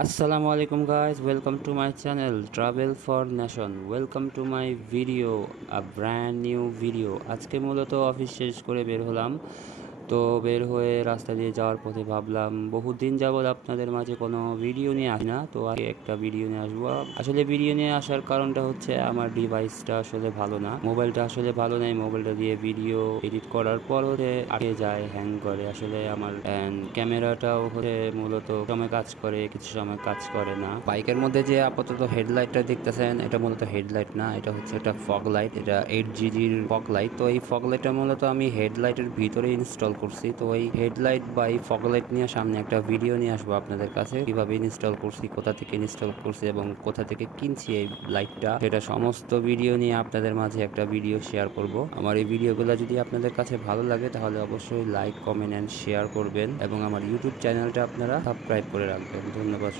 Assalamualaikum guys, welcome to my channel Travel for Nation. Welcome to my video, a brand new video. আজকে মূলত office শেষ করে বের হলাম। তো বের হয়ে রাস্তা দিয়ে যাওয়ার পথে ভাবলাম বহুদিন যাবৎ আপনাদের মাঝে কোনো ভিডিও নিয়ে আসি না, তো আগে একটা ভিডিও নিয়ে আসবো। আসলে ভিডিও নিয়ে আসার কারণটা হচ্ছে আমার ডিভাইসটা আসলে ভালো না, মোবাইলটা আসলে ভালো নেই। মোবাইলটা দিয়ে ভিডিও এডিট করার পর হচ্ছে আটকে যায়, হ্যাং করে। আসলে আমার ক্যামেরাটাও হচ্ছে মূলত সময় কাজ করে, কিছু সময় কাজ করে না। বাইকের মধ্যে যে আপাতত হেডলাইটটা দেখতেছেন, এটা মূলত হেডলাইট না, এটা হচ্ছে একটা ফগ লাইট। এটা 8GGর ফগ লাইট। তো এই ফগ লাইটটা মূলত আমি হেডলাইটের ভিতরে ইনস্টল করছি। তো এই হেডলাইট বা এই ফগ লাইট নিয়ে সামনে একটা ভিডিও নিয়ে আসবো আপনাদের কাছে, কিভাবে ইনস্টল করছি, কোথা থেকে ইনস্টল করছি এবং কোথা থেকে কিনছি এই লাইটটা, সেটা সমস্ত ভিডিও নিয়ে আপনাদের মাঝে একটা ভিডিও শেয়ার করব। আমার এই ভিডিওগুলো যদি আপনাদের কাছে ভালো লাগে তাহলে অবশ্যই লাইক, কমেন্ট এন্ড শেয়ার করবেন এবং আমার ইউটিউব চ্যানেলটা আপনারা সাবস্ক্রাইব করে রাখবেন। ধন্যবাদ।